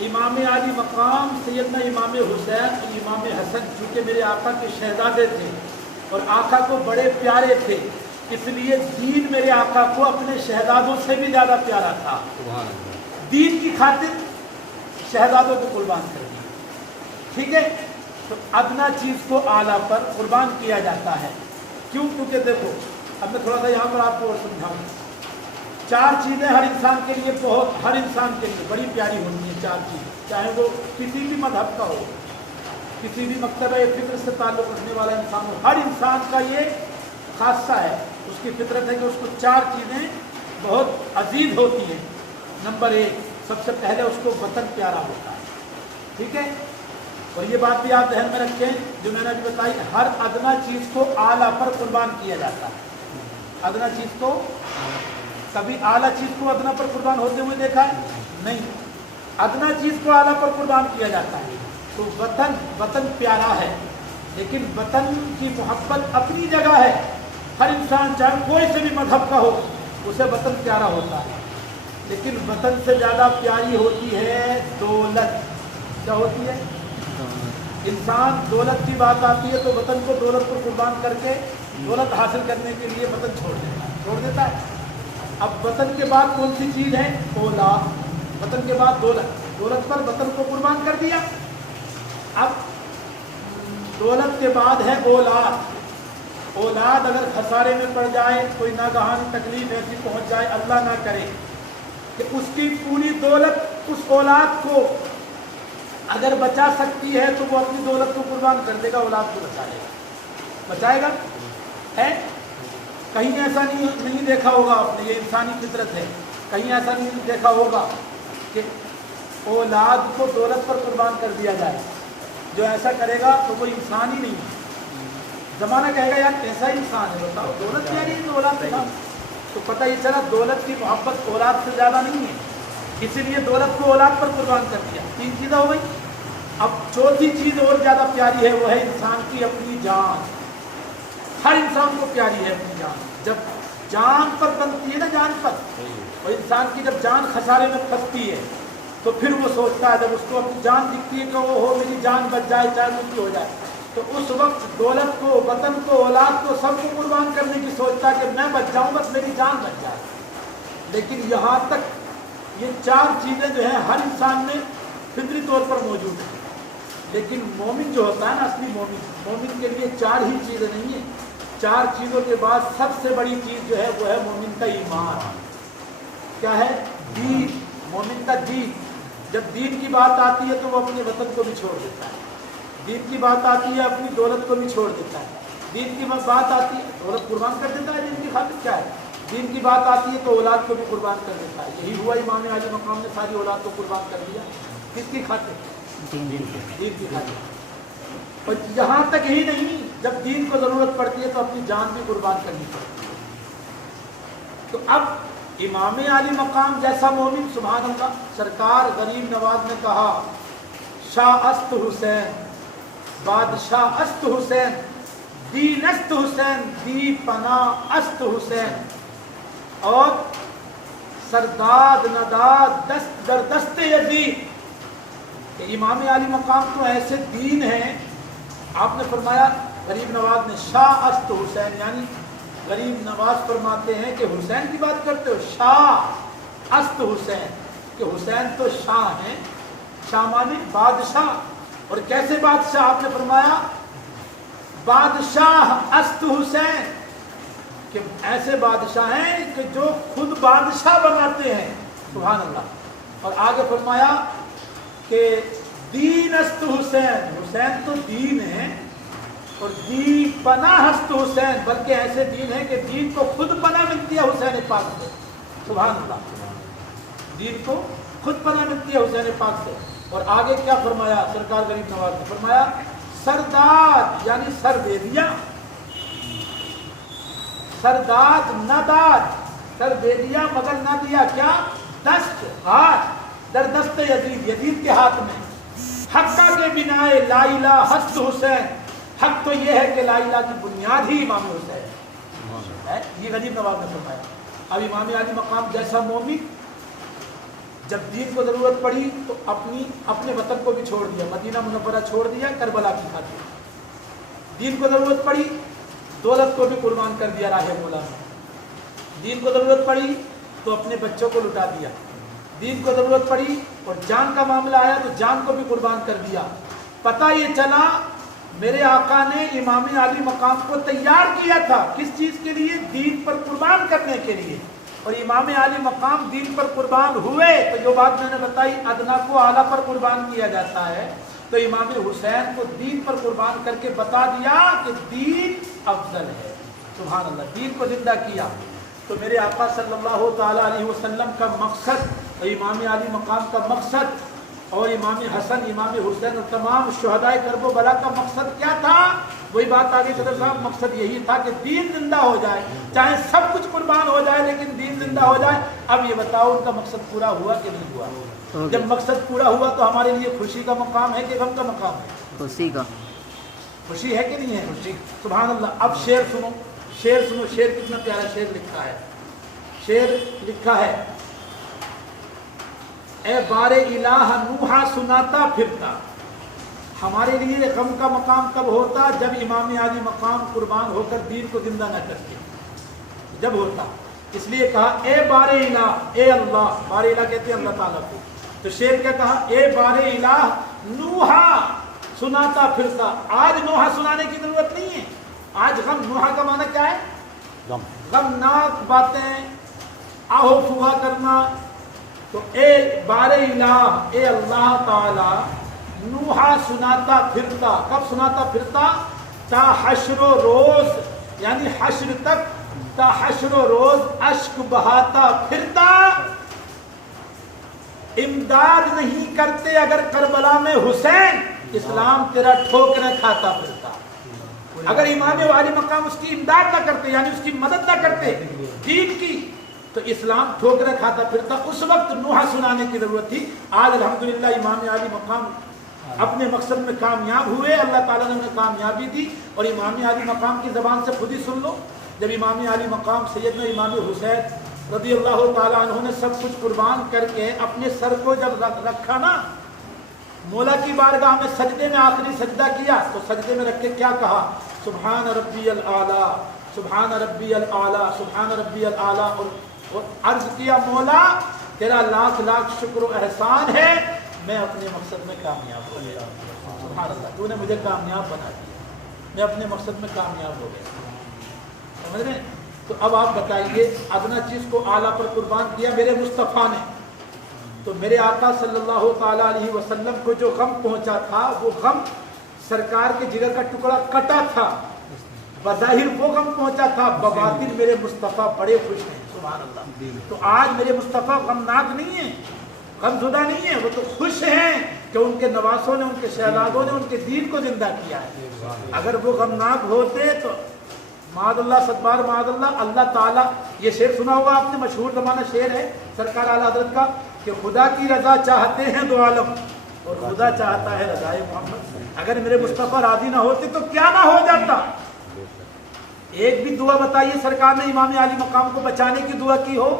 امام علی مقام سیدنا امام حسین اور امام حسن چونکہ میرے آقا کے شہزادے تھے اور آقا کو بڑے پیارے تھے، اس لیے دین میرے آقا کو اپنے شہزادوں سے بھی زیادہ پیارا تھا۔ دین کی خاطر شہزادوں کو قربان کر دیا، ٹھیک ہے۔ تو ادنا چیز کو اعلیٰ پر قربان کیا جاتا ہے، کیوں؟ کیونکہ دیکھو اب میں تھوڑا سا یہاں پر آپ کو اور سمجھاؤں۔ چار چیزیں ہر انسان کے لیے ہر انسان کے لیے بڑی پیاری ہوتی ہیں، چار چیزیں، چاہے وہ کسی بھی مذہب کا ہو، کسی بھی مکتبہ فکر سے تعلق رکھنے والا انسان ہو، ہر انسان کا یہ خاصہ ہے، اس کی فطرت ہے کہ اس کو چار چیزیں بہت عزیز ہوتی ہیں۔ نمبر ایک، سب سے پہلے اس کو وطن پیارا ہوتا ہے، ٹھیک ہے۔ اور یہ بات بھی آپ ذہن میں رکھیں جو میں نے ابھی بتائی، ہر ادنا چیز کو اعلیٰ پر قربان کیا جاتا ہے۔ ادنا چیز کو، کبھی اعلیٰ چیز کو ادنا پر قربان ہوتے ہوئے دیکھا ہے؟ نہیں، ادنا چیز کو اعلیٰ پر قربان کیا جاتا ہے۔ تو وطن پیارا ہے، لیکن وطن کی محبت اپنی جگہ ہے۔ ہر انسان چاہے کوئی سے بھی مذہب کا ہو، اسے وطن پیارا ہوتا ہے، لیکن وطن سے زیادہ پیاری ہوتی ہے دولت۔ کیا ہوتی ہے؟ انسان، دولت کی بات آتی ہے تو وطن کو دولت کو قربان کر کے دولت حاصل کرنے کے لیے وطن چھوڑ دیتا ہے۔ اب وطن کے بعد کون سی چیز ہے؟ اولاد۔ وطن کے بعد دولت پر وطن کو قربان کر دیا۔ اب دولت کے بعد ہے اولاد۔ اولاد اگر خسارے میں پڑ جائے، کوئی ناگہانی تکلیف ایسی پہنچ جائے، اللہ نہ کرے، کہ اس کی پوری دولت اس اولاد کو اگر بچا سکتی ہے تو وہ اپنی دولت کو قربان کر دے گا، اولاد کو بچائے گا۔ ہے کہیں ایسا نہیں دیکھا ہوگا آپ نے، یہ انسانی فطرت ہے، کہیں ایسا نہیں دیکھا ہوگا کہ اولاد کو دولت پر قربان کر دیا جائے۔ جو ایسا کرے گا تو وہ انسان ہی نہیں ہے۔ زمانہ کہے گا یار کیسا انسان ہے، بتاؤ دولت پیاری ہے تو اولاد کے ساتھ۔ تو پتہ یہ چلا دولت کی محبت اولاد سے زیادہ نہیں ہے، اسی لیے دولت کو اولاد پر قربان کر دیا۔ تین چیزیں ہو گئی۔ اب چوتھی چیز اور زیادہ پیاری ہے، وہ ہے انسان کی اپنی جان۔ ہر انسان کو پیاری ہے اپنی جان۔ جب جان پر بنتی ہے نا، جان پر، اور انسان کی جب جان خسارے میں پھنستی ہے تو پھر وہ سوچتا ہے، جب اس کو اپنی جان دکھتی ہے کہ وہ ہو میری جان بچ جائے چاہے کچھ ہو جائے، تو اس وقت دولت کو، وطن کو، اولاد کو، سب کو قربان کرنے کی سوچتا ہے کہ میں بچ جاؤں، بس میری جان بچ جائے۔ لیکن یہاں تک یہ چار چیزیں جو ہیں ہر انسان میں فطری طور پر موجود ہیں، لیکن مومن جو ہوتا ہے نا، اصلی مومن کے لیے چار ہی چیزیں نہیں ہیں۔ چار چیزوں کے بعد سب سے بڑی چیز جو ہے وہ ہے مومن کا ایمان۔ کیا ہے؟ دین۔ مومن کا دین۔ جب دین کی بات آتی ہے تو وہ اپنے وطن کو بھی چھوڑ دیتا ہے، دین کی بات آتی ہے اپنی دولت کو بھی چھوڑ دیتا ہے، دین کی بات آتی ہے دولت قربان کر دیتا ہے، دین کی خاطر کیا ہے، دین کی بات آتی ہے تو اولاد کو بھی قربان کر دیتا ہے۔ یہی ہوا امام علی مقام نے ساری اولاد کو قربان کر دیا، کس کی خاطر؟ دین کی خاطر۔ اور یہاں تک ہی نہیں، جب دین کو ضرورت پڑتی ہے تو اپنی جان بھی قربان کرنی پڑتی ہے۔ تو اب امام علی مقام جیسا مومن، سبحان اللہ، سرکار غریب نواز نے کہا شاہ است حسین، بادشاہ است حسین، دین است حسین، دی پناہ است حسین، اور سرداد نداد دست در دست یزید، کہ امام علی مقام تو ایسے دین ہیں۔ آپ نے فرمایا، غریب نواز نے، شاہ است حسین، یعنی غریب نواز فرماتے ہیں کہ حسین کی بات کرتے ہو، شاہ است حسین، کہ حسین تو شاہ ہیں، شاہ مانی بادشاہ، اور کیسے بادشاہ؟ آپ نے فرمایا بادشاہ است حسین، کہ ایسے بادشاہ ہیں کہ جو خود بادشاہ بناتے ہیں، سبحان اللہ۔ اور آگے فرمایا کہ دین است حسین، حسین تو دین ہے، اور دی پناہ است حسین، بلکہ ایسے دین ہے کہ دین کو خود پناہ ملتی ہے حسین پاک سے، سبحان اللہ، دین کو خود پناہ ملتی ہے حسین پاک سے۔ اور آگے کیا فرمایا سرکار غریب نواز نے؟ فرمایا سرداد، یعنی سر دے دیا، سرداد نہ داد، سر دے دیا مگر نہ دیا کیا؟ دست، ہاتھ، در دست یزید، یزید کے ہاتھ میں۔ حقہ کے بنا لا الہ ہست حسین، حق تو یہ ہے کہ لا الہ کی بنیاد ہی امام حسین ہے، یہ غریب نواز نے فرمایا۔ اب امام علی مقام جیسا مومن جب دین کو ضرورت پڑی تو اپنے وطن کو بھی چھوڑ دیا، مدینہ منورہ چھوڑ دیا کربلا کی خاطر۔ دین کو ضرورت پڑی دولت کو بھی قربان کر دیا راہ مولا میں۔ دین کو ضرورت پڑی تو اپنے بچوں کو لٹا دیا، دین کو ضرورت پڑی اور جان کا معاملہ آیا تو جان کو بھی قربان کر دیا۔ پتہ یہ چلا میرے آقا نے امام عالی مقام کو تیار کیا تھا کس چیز کے لیے؟ دین پر قربان کرنے کے لیے، اور امام عالی مقام دین پر قربان ہوئے تو جو بات میں نے بتائی ادنا کو اعلیٰ پر قربان کیا جاتا ہے، تو امام حسین کو دین پر قربان کر کے بتا دیا کہ دین افضل ہے۔ سبحان اللہ، دین کو زندہ کیا۔ تو میرے آقا صلی اللہ تعالیٰ علیہ وسلم کا مقصد اور امام عالی مقام کا مقصد اور امام حسن امام حسین اور تمام شہدائے کرب و بلا کا مقصد کیا تھا؟ وہی بات آگے صدر صاحب، مقصد یہی تھا کہ دین زندہ ہو جائے، چاہے سب کچھ قربان ہو جائے لیکن دین زندہ ہو جائے۔ اب یہ بتاؤ ان کا مقصد پورا ہوا کہ نہیں ہوا؟ جب مقصد پورا ہوا تو ہمارے لیے خوشی کا مقام ہے کہ غم کا مقام ہے؟ خوشی کا۔ خوشی ہے کہ نہیں ہے؟ خوشی۔ سبحان اللہ۔ اب شعر سنو، شعر سنو، شعر کتنا پیارا شعر لکھا ہے۔ شعر لکھا ہے، اے بار الہ نوحہ سناتا پھرتا۔ ہمارے لیے غم کا مقام کب ہوتا؟ جب امام عالی مقام قربان ہو کر دین کو زندہ نہ کرتے، جب ہوتا۔ اس لیے کہا اے بار الہ، اے اللہ، بار الہ کہتے ہیں اللہ تعالیٰ کو۔ تو شعر کیا کہا؟ اے بار الہ نوحہ سناتا پھرتا۔ آج نوحہ سنانے کی ضرورت نہیں ہے، آج غم، نوحہ کا معنی کیا ہے؟ غمناک باتیں، آہو فغا کرنا۔ تو اے بار الہ، اے اللہ تعالی، نوحہ سناتا پھرتا۔ کب سناتا پھرتا؟ تا حشر و روز، یعنی حشر تک، تا حشر و روز اشک بہاتا پھرتا۔ امداد نہیں کرتے اگر کربلا میں حسین، اسلام تیرا ٹھوکریں کھاتا پھرتا۔ اگر امام عالی مقام اس کی امداد نہ کرتے، یعنی اس کی مدد نہ کرتے دین کی، تو اسلام ٹھوکریں کھاتا پھرتا۔ اس وقت نوحہ سنانے کی ضرورت تھی۔ آج الحمدللہ امام عالی مقام اپنے مقصد میں کامیاب ہوئے، اللہ تعالیٰ نے انہیں کامیابی دی۔ اور امام عالی مقام کی زبان سے خود ہی سن لو، جب امام عالی مقام سیدنا امام حسین رضی اللہ تعالیٰ عنہ نے سب کچھ قربان کر کے اپنے سر کو جب رکھا نا مولا کی بارگاہ میں، سجدے میں آخری سجدہ کیا، تو سجدے میں رکھ کے کیا کہا؟ سبحان ربی الاعلیٰ، سبحان ربی الاعلیٰ، سبحان ربی الاعلیٰ۔ اور عرض کیا مولا تیرا لاکھ لاکھ شکر و احسان ہے، میں اپنے مقصد میں کامیاب ہو گیا۔ سبحان اللہ، تو نے مجھے کامیاب بنا دیا، میں اپنے مقصد میں کامیاب ہو گیا۔ سمجھ رہے ہیں؟ تو اب آپ بتائیے، ادنا چیز کو اعلیٰ پر قربان کیا میرے مصطفیٰ نے، تو میرے آقا صلی اللہ تعالیٰ علیہ وسلم کو جو غم پہنچا تھا، وہ غم سرکار کے جگر کا ٹکڑا کٹا تھا، بظاہر وہ غم پہنچا تھا، بباطن میرے مصطفیٰ بڑے خوش ہیں۔ سبحان اللہ۔ تو آج میرے مصطفیٰ غمناک نہیں ہیں، غم زدہ نہیں ہیں، وہ تو خوش ہیں کہ ان کے نواسوں نے، ان کے شہزادوں نے ان کے دین کو زندہ کیا ہے۔ اگر وہ غمناک ہوتے تو معاذ اللہ، ستبار معاذ اللہ، اللہ تعالیٰ، یہ شعر سنا ہوگا آپ نے، مشہور زمانہ شعر ہے سرکار اعلیٰ حضرت کا، کہ خدا کی رضا چاہتے ہیں دو عالم اور خدا چاہتا ہے رضائے محمد۔ اگر میرے مصطفیٰ راضی نہ ہوتے تو کیا نہ ہو جاتا؟ ایک بھی دعا بتائیے سرکار نے امام عالی مقام کو بچانے کی دعا کی ہو؟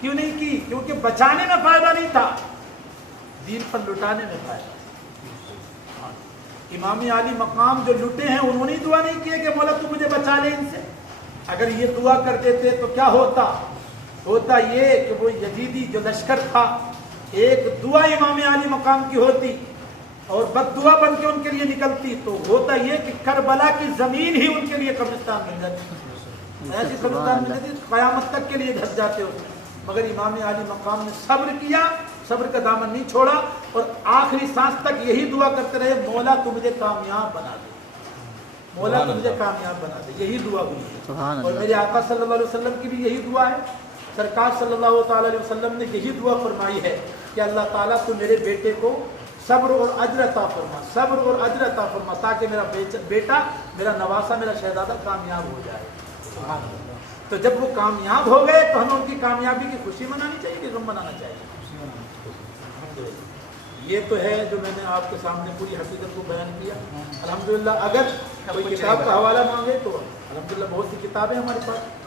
کیوں نہیں کی؟ کیونکہ بچانے میں فائدہ نہیں تھا، دین پر لٹانے میں فائدہ۔ امام عالی مقام جو لٹے ہیں انہوں نے دعا نہیں کی کہ مولا تو مجھے بچا لے ان سے۔ اگر یہ دعا کر دیتے تو کیا ہوتا؟ ہوتا یہ کہ وہ یزیدی جو لشکر تھا، ایک دعا امام عالی مقام کی ہوتی اور بد دعا بن کے ان کے لیے نکلتی، تو ہوتا یہ کہ کربلا کی زمین ہی ان کے لیے قبرستان بن جاتی، ایسی قبرستان بن جاتی قیامت تک کے لیے دھس جاتے اس میں۔ مگر امام عالی مقام نے صبر کیا، صبر کا دامن نہیں چھوڑا، اور آخری سانس تک یہی دعا کرتے رہے، مولا تو مجھے کامیاب بنا دے، مولا تو مجھے کامیاب بنا دے، یہی دعا ہوئی ہے۔ اور میرے آقا صلی اللہ علیہ وسلم کی بھی یہی دعا ہے، سرکار صلی اللہ تعالیٰ علیہ وسلم نے یہی دعا فرمائی ہے کہ اللہ تعالیٰ تو میرے بیٹے کو صبر اور اجر عطا فرما، صبر اور اجر عطا فرما، تاکہ میرا بیٹا، میرا نواسا، میرا شہزادہ کامیاب ہو جائے۔ سبحان اللہ۔ تو جب وہ کامیاب ہو گئے تو ہمیں ان کی کامیابی کی خوشی منانی چاہیے کہ غم منانا چاہیے؟ یہ تو ہے جو میں نے آپ کے سامنے پوری حقیقت کو بیان کیا۔ الحمدللہ اگر کوئی کتاب کا حوالہ مانگے تو الحمدللہ بہت سی کتابیں ہمارے پاس